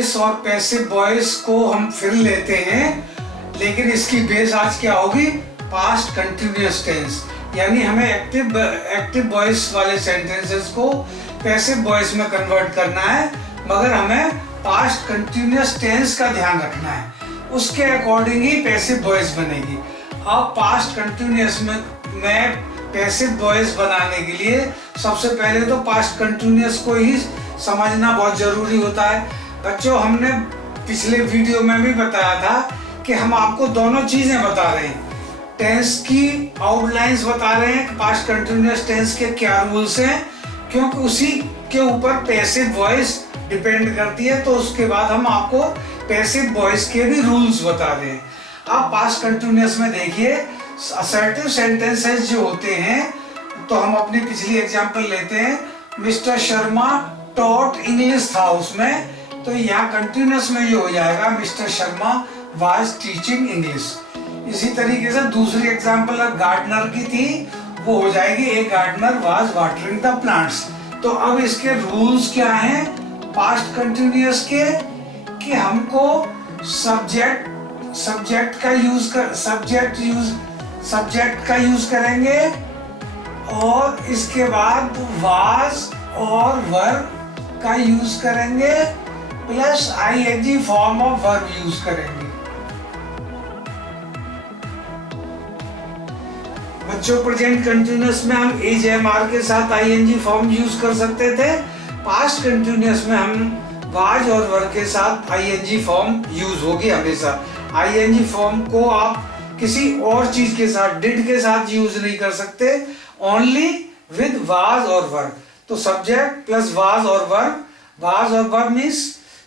Voice और passive voice को हम फिर लेते हैं, लेकिन इसकी बेस आज क्या होगी? Past continuous tense. यानी हमें एक्टिव वॉइस वाले सेंटेंसेस को पैसिव वॉइस में कन्वर्ट करना है, मगर हमें पास्ट कंटिन्यूअस टेंस का ध्यान रखना है, उसके अकॉर्डिंग ही पैसिव वॉइस बनेगी। अब पास्ट कंटिन्यूअस में पैसिव वॉइस बनाने के लिए सबसे पहले तो पास्ट कंटिन्यूअस को ही समझना बहुत जरूरी होता है। बच्चों, हमने पिछले वीडियो में भी बताया था कि हम आपको दोनों चीजें बता रहे हैं, टेंस की आउटलाइंस बता रहे हैं, पास्ट कंटिन्यूअस टेंस के क्या रूल्स हैं, क्योंकि उसी के ऊपर पैसिव वॉइस डिपेंड करती है। तो उसके बाद हम आपको पैसिव वॉइस के भी रूल्स बता रहे हैं। आप पास्ट कंटिन्यूअस में देखिए, असर्टिव सेंटेंसेस जो होते हैं, तो हम अपनी पिछली एग्जांपल लेते हैं, मिस्टर शर्मा टॉट इंग्लिश था उसमें, तो यहाँ कंटिन्यूअस में ये हो जाएगा mister Sharma was teaching English. इसी तरीके से दूसरी एग्जांपल गार्डनर की थी, वो हो जाएगी a gardener was watering the plants. तो अब इसके रूल्स क्या हैं पास्ट कंटिन्यूअस के, कि हमको सब्जेक्ट का यूज करेंगे, और इसके बाद वाज और वर्ब का यूज करेंगे, plus ING form of verb use करेंगे। बच्चों, प्रेजेंट कंटिन्यूअस में हम एज-एम-आर के साथ आईएनजी फॉर्म यूज कर सकते थे, पास्ट कंटिन्यूअस में हम वाज और वर्ब के साथ आईएनजी फॉर्म यूज होगी हमेशा। आईएनजी फॉर्म को आप किसी और चीज के साथ, डिड के साथ यूज नहीं कर सकते, ओनली विद वाज और वर्ब। तो सब्जेक्ट प्लस वाज और वर्ब, वाज और वर्ब मीन्स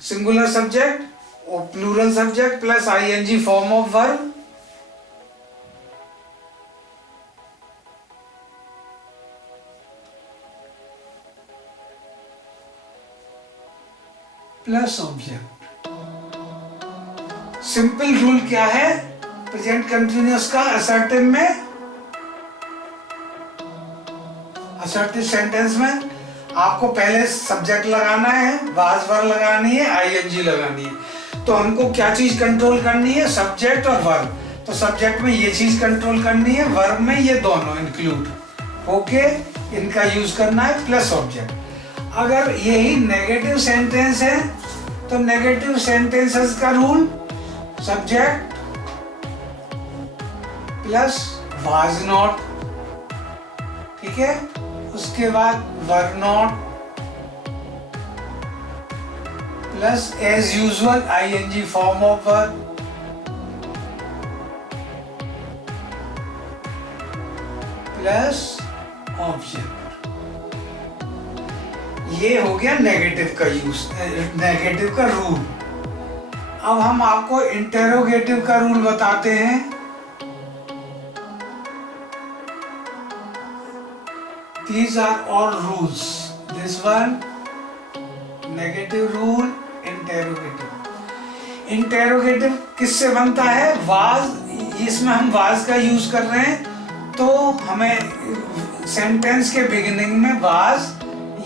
सिंगुलर सब्जेक्ट और plural subject plus ING form of verb, plus object. Simple rule क्या है प्रेजेंट कंटिन्यूअस का असर्टिव में, असर्टिव सेंटेंस में आपको पहले सब्जेक्ट लगाना है, वाज वर्ब लगानी है, आईएनजी लगानी है। तो हमको क्या चीज कंट्रोल करनी है? सब्जेक्ट और वर्ब। तो सब्जेक्ट में ये चीज कंट्रोल करनी है, वर्ब में ये दोनों इंक्लूड ओके, इनका यूज करना है, प्लस ऑब्जेक्ट। अगर यही नेगेटिव सेंटेंस है तो नेगेटिव सेंटेंसेस का rule subject plus was not, ठीक है, उसके बाद were not plus as usual ING form of verb, plus object. ये हो गया नेगेटिव का यूज, नेगेटिव का रूल। अब हम आपको इंटेरोगेटिव का रूल बताते हैं। These are all rules. This one negative rule, interrogative. Interrogative किससे बनता है? वाज, इसमें हम वाज का यूज कर रहे हैं, तो हमें सेंटेंस के बिगिनिंग में वाज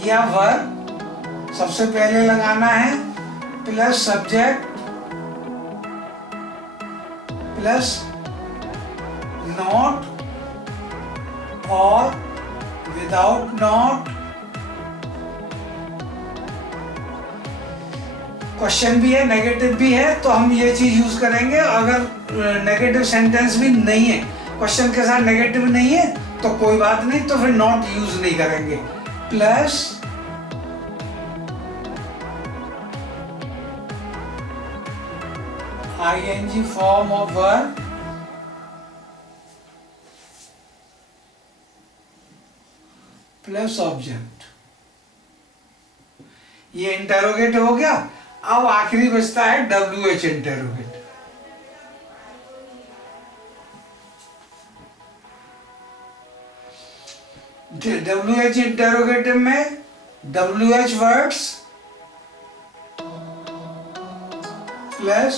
या वर्ब सबसे पहले लगाना है, प्लस सब्जेक्ट प्लस नॉट और विदाउट नॉट। क्वेश्चन भी है, नेगेटिव भी है, तो हम ये चीज यूज करेंगे। अगर नेगेटिव सेंटेंस भी नहीं है, क्वेश्चन के साथ नेगेटिव नहीं है, तो कोई बात नहीं, तो फिर नॉट यूज नहीं करेंगे, plus ING form of verb plus object. ये इंटेरोगेटिव हो गया। अब आखिरी बचता है WH इंटेरोगेटिव। WH इंटेरोगेटिव में WH वर्ड्स प्लस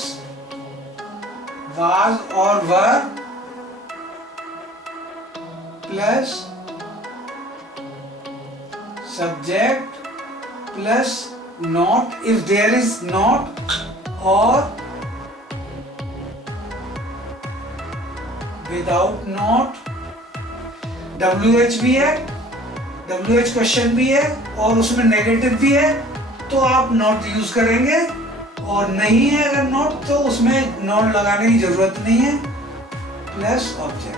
वाज और verb plus subject plus not, if there is not or without not, WH भी है, WH क्वेश्चन भी है और उसमें नेगेटिव भी है, तो आप नॉट यूज करेंगे, और नहीं है अगर नॉट तो उसमें नॉट लगाने की जरूरत नहीं है, प्लस ऑब्जेक्ट।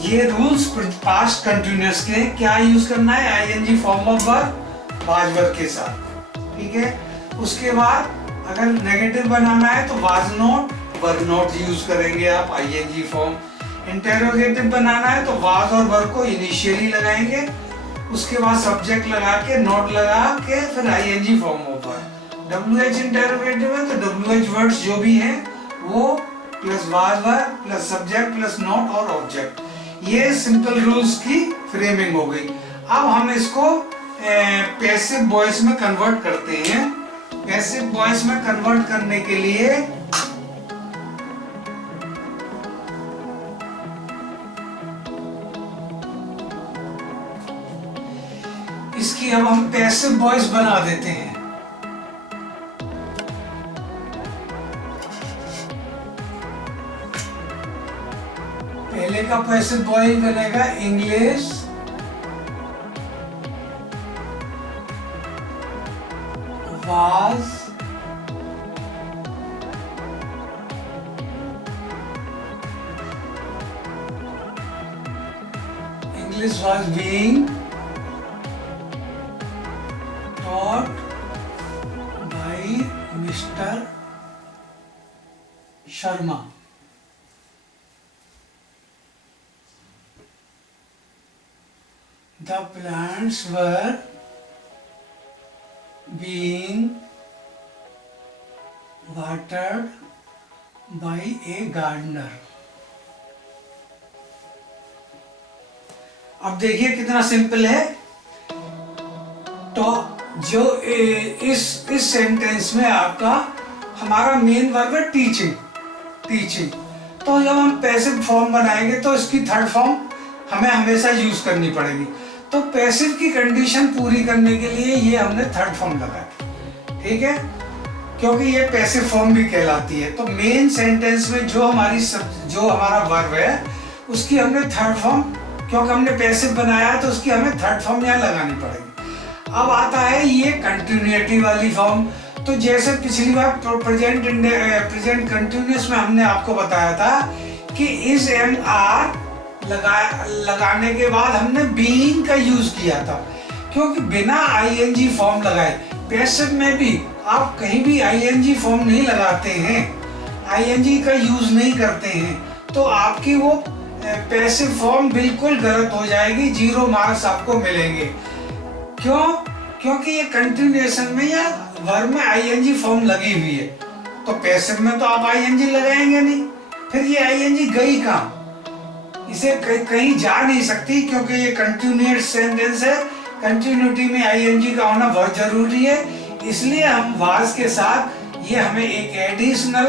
ये रूल्स पास्ट कंटिन्यूअस के क्या यूज करना है, ING form of verb was verb के साथ, ठीक है। उसके बाद अगर नेगेटिव बनाना है तो was not verb not use करेंगे आप आईएनजी फॉर्म। इंटेरोगेटिव बनाना है तो वाज और वर्ब को इनिशियली लगाएंगे, उसके बाद सब्जेक्ट लगा के नॉट लगा के फिर ING form of verb. WH interrogative है तो डब्ल्यूएच वर्ड्स जो भी हैं वो plus was verb plus subject plus not और ऑब्जेक्ट। ये सिंपल रूल्स की फ्रेमिंग हो गई। अब हम इसको पैसिव वॉइस में कन्वर्ट करते हैं। पैसिव वॉइस में कन्वर्ट करने के लिए इसकी अब हम पैसिव वॉइस बना देते हैं। पहले का पैसिव वॉइस बनेगा English was being taught by Mr. Sharma. The plants were being watered by a gardener. अब देखिए कितना सिंपल है। तो जो इस सेंटेंस में आपका हमारा मेन वर्ब है टीचिंग। तो जब हम पैसिव फॉर्म बनाएंगे तो इसकी थर्ड फॉर्म हमें हमेशा यूज करनी पड़ेगी। तो पैसिव की कंडीशन पूरी करने के लिए ये हमने थर्ड फॉर्म लगाया, ठीक है, क्योंकि ये पैसिव फॉर्म भी कहलाती है। तो मेन सेंटेंस में जो हमारा वर्ब है उसकी हमने थर्ड फॉर्म, क्योंकि हमने पैसिव बनाया तो उसकी हमें थर्ड फॉर्म यहाँ लगानी पड़ेगी। अब आता है ये कंटिन्यूटी वाली फॉर्म। तो जैसे पिछली बार प्रेजेंट कंटिन्यूअस में हमने आपको बताया था कि इस एम आर लगाने के बाद हमने बीइंग का यूज किया था, क्योंकि बिना आईएनजी फॉर्म लगाए पैसिव में भी आप कहीं भी आईएनजी फॉर्म नहीं लगाते हैं, आईएनजी का यूज नहीं करते हैं, तो आपकी वो पैसिव फॉर्म बिल्कुल गलत हो जाएगी, 0 मार्क्स आपको मिलेंगे। क्यों? क्योंकि ये कंटिन्यूएशन में या वर्ब में आईएनजी फॉर्म लगी हुई है, तो पैसिव में तो आप आईएनजी लगाएंगे नहीं, फिर ये आईएनजी गई कहाँ, इसे कहीं जा नहीं सकती, क्योंकि ये कंटिन्यूअस सेंटेंस है। कंटिन्यूटी में आईएनजी का होना बहुत जरूरी है, इसलिए हम वाज के साथ ये हमें एक एडिशनल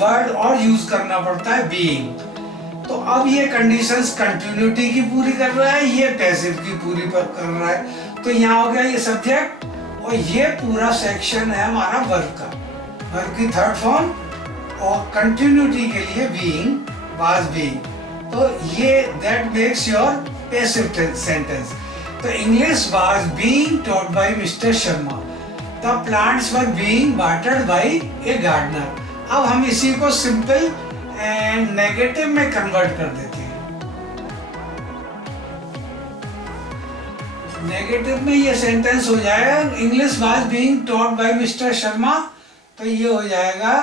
वर्ड और यूज करना पड़ता है, बीइंग। तो अब ये कंडीशंस कंटिन्यूटी की पूरी कर रहा है, ये पैसिव की पूरी कर रहा है। तो यहाँ हो गया ये सब्जेक्ट, और ये पूरा सेक्शन है हमारा वर्ब का, वर्ब की थर्ड फॉर्म, और कंटिन्यूटी के लिए बीइंग, वाज बीइंग। तो ये that makes your passive sentence. तो English was being taught by mister Sharma, the plants were being watered by a gardener. अब हम इसी को सिंपल एंड नेगेटिव में कन्वर्ट कर देते हैं। नेगेटिव में ये सेंटेंस हो जाएगा English was being taught by mister Sharma, तो ये हो जाएगा,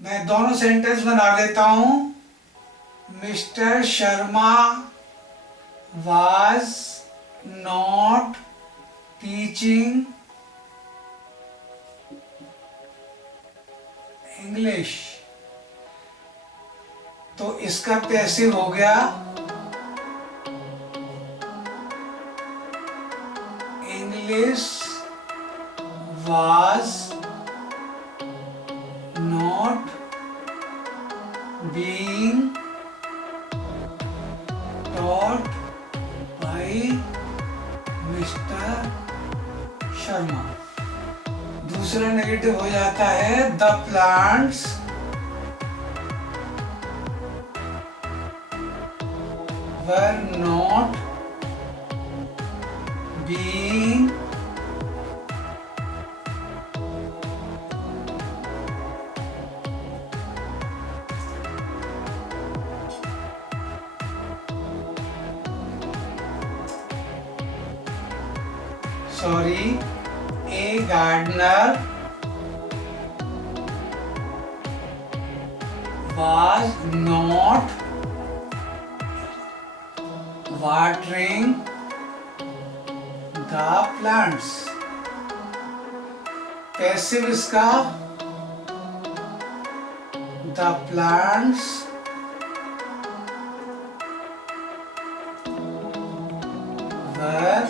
मैं दोनों सेंटेंस बना लेता हूं। Mister Sharma was not teaching English, तो इसका पैसिव हो गया English was not being Sharma. दूसरा नेगेटिव हो जाता है the plants were not being a gardener was not watering the plants. Passive इसका the plants were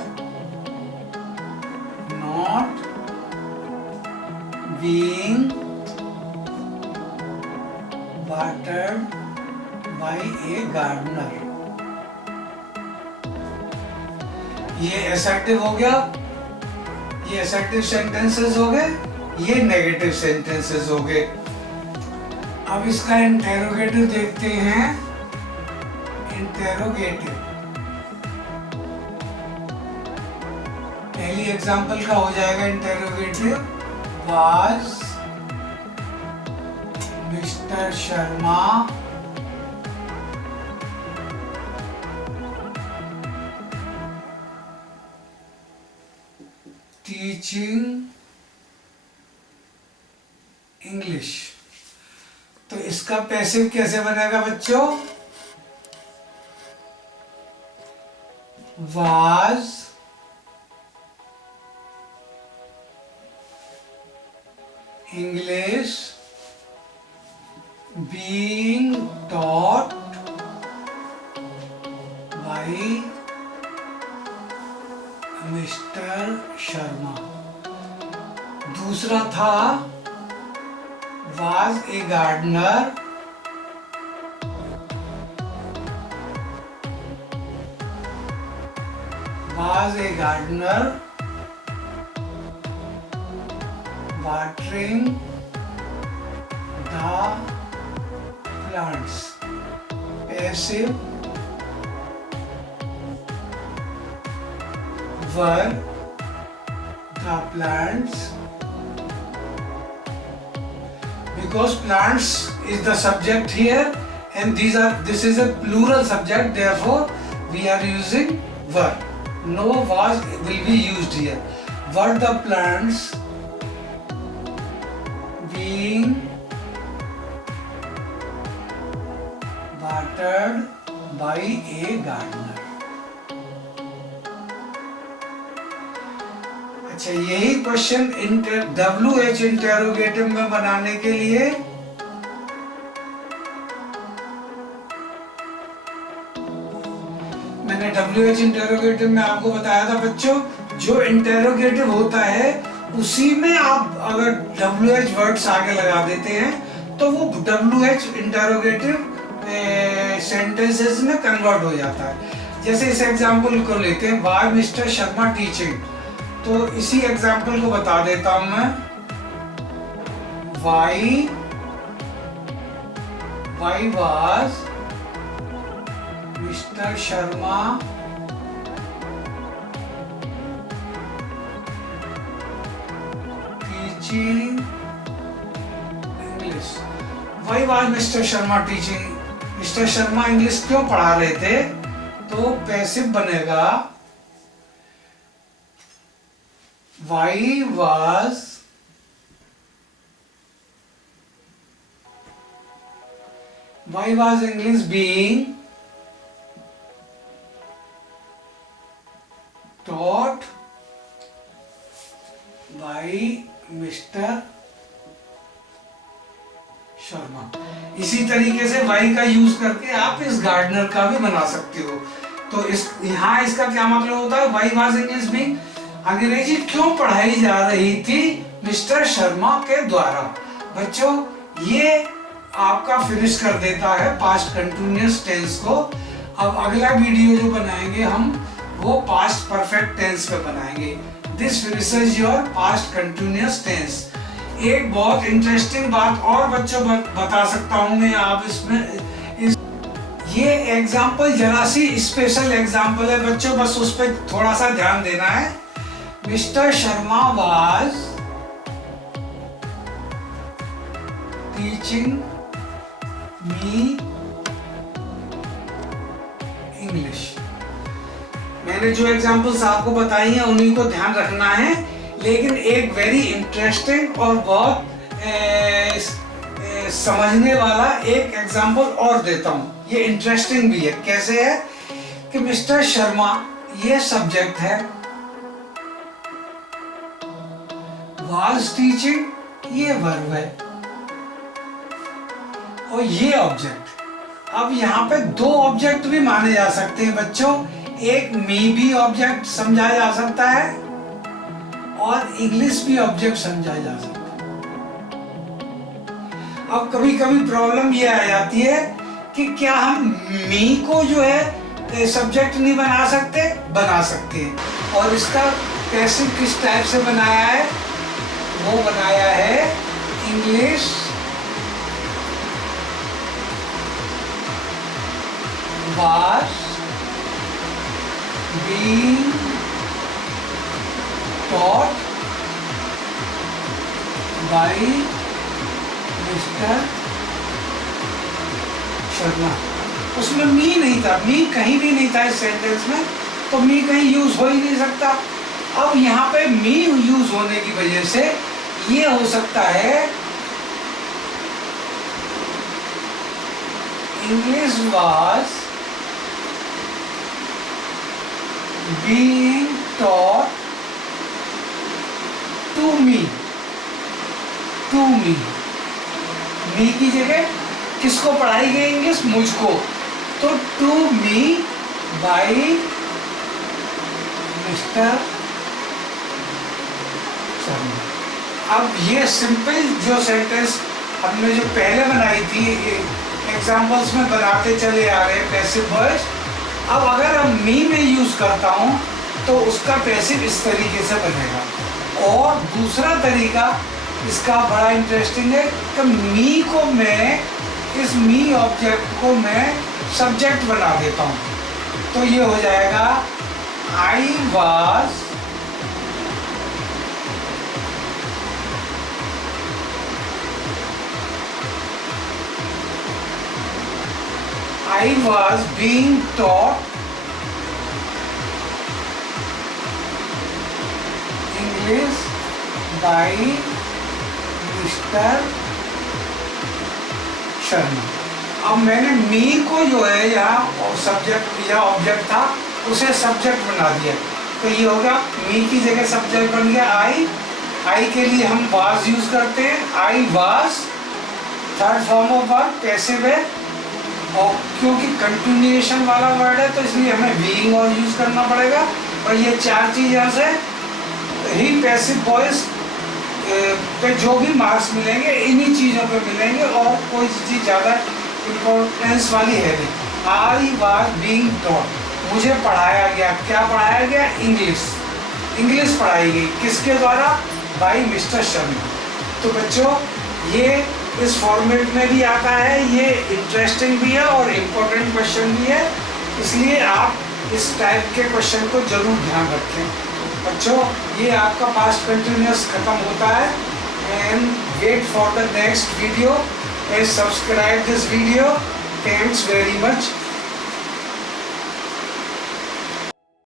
not being watered by a gardener. ये assertive हो गया, ये assertive sentences हो गए, ये negative sentences हो गए। अब इसका interrogative देखते हैं। interrogative पहली एग्जाम्पल का हो जाएगा interrogative. Was mister Sharma teaching English. तो इसका पैसिव कैसे बनेगा बच्चों? Was English being taught by Mr. Sharma। दूसरा था was a gardener watering the plants। passive were the plants, because plants is the subject here and this is a plural subject, therefore we are using were. No was will be used here. Were the plants being watered by a gardener। अच्छा, यही question WH interrogative में बनाने के लिए मैंने WH interrogative में आपको बताया था बच्चों, जो इंटेरोगेटिव होता है उसी में आप अगर WH वर्ड्स आगे लगा देते हैं तो वो WH इंटेरोगेटिव सेंटेंसेस में कन्वर्ट हो जाता है। जैसे इस एग्जांपल को लेते हैं, वाई मिस्टर शर्मा टीचिंग, तो इसी एग्जांपल को बता देता हूं मैं। Why was mister Sharma teaching English. Why was mister Sharma teaching, mister Sharma English क्यों पढ़ा रहे थे? तो पैसिव बनेगा why was English being taught by mister Sharma. इसी तरीके से वाई का यूज करके आप इस गार्डनर का भी बना सकते हो। तो इस यहाँ इसका क्या मतलब होता है? वाई वाज इंग्लिश बीइंग, अंग्रेजी क्यों पढ़ाई जा रही थी मिस्टर शर्मा के द्वारा। बच्चों, ये आपका फिनिश कर देता है पास्ट कंटिन्यूअस टेंस को। अब अगला वीडियो जो बनाएंगे हम वो पास्ट परफेक्ट टेंस पे बनाएंगे। This finishes your past continuous tense. एक बहुत इंटरेस्टिंग बात और बच्चों बता सकता हूँ मैं, आप इसमें ये एग्जाम्पल जरा सी स्पेशल एग्जाम्पल है बच्चों, बस उस पर थोड़ा सा ध्यान देना है। Mister Sharma was teaching me English. मैंने जो एग्जाम्पल्स आपको बताई हैं उन्हीं को ध्यान रखना है, लेकिन एक वेरी इंटरेस्टिंग और बहुत समझने वाला एक एग्जाम्पल और देता हूँ। ये इंटरेस्टिंग भी है। कैसे है कि मिस्टर शर्मा ये सब्जेक्ट है, वाज टीचिंग ये वर्ब है और ये ऑब्जेक्ट। अब यहाँ पे दो ऑब्जेक्ट भी माने जा सकते हैं बच्चों। एक मी भी ऑब्जेक्ट समझा जा सकता है और इंग्लिश भी ऑब्जेक्ट समझा जा सकता है। अब कभी कभी प्रॉब्लम ये आ जाती है कि क्या हम मी को जो है सब्जेक्ट नहीं बना सकते? बना सकते हैं। और इसका पैसिव किस टाइप से बनाया है? वो बनाया है English was being taught by mister Sharma. उसमें मी नहीं था, मी कहीं भी नहीं था इस सेंटेंस में, तो मी कहीं यूज हो ही नहीं सकता। अब यहाँ पे मी यूज होने की वजह से ये हो सकता है English was being taught to me, to me। Me की जगह किसको पढ़ाई गई इंग्लिश? मुझको। तो to me by mister Sharma. अब ये सिंपल जो सेंटेंस हमने जो पहले बनाई थी एग्जाम्पल्स में बनाते चले आ रहे हैं पैसिव वॉइस, अब अगर हम मी में यूज करता हूं तो उसका पैसिव इस तरीके से बनेगा। और दूसरा तरीका इसका बड़ा इंटरेस्टिंग है कि मी को मैं, इस मी ऑब्जेक्ट को मैं सब्जेक्ट बना देता हूं। तो ये हो जाएगा I was I was being taught English by mister Sharma. अब मैंने मी को जो है यहाँ सब्जेक्ट या ऑब्जेक्ट था उसे सब्जेक्ट बना दिया, तो ये होगा मी की जगह सब्जेक्ट बन गया आई। आई के लिए हम वाज यूज करते हैं, I was third form of verb passive है, और क्योंकि कंटिन्यूएशन वाला वर्ड है तो इसलिए हमें बीइंग और यूज करना पड़ेगा। और ये चार चीज यहाँ से ही पैसिव वॉइस पे जो भी मार्क्स मिलेंगे इन्हीं चीज़ों पे मिलेंगे, और कोई चीज़ ज़्यादा इम्पोर्टेंस वाली है नहीं। आई वाज बीइंग टॉट, मुझे पढ़ाया गया। क्या पढ़ाया गया? इंग्लिश। इंग्लिश पढ़ाई गई किसके द्वारा? By mister Sharma. तो बच्चों ये इस फॉर्मेट में भी आता है, ये इंटरेस्टिंग भी है और इम्पोर्टेंट क्वेश्चन भी है, इसलिए आप इस टाइप के क्वेश्चन को जरूर ध्यान रखें। बच्चों ये आपका पास्ट कंटिन्यूअस खत्म होता है। And wait for the next video and subscribe this video. Thanks very much.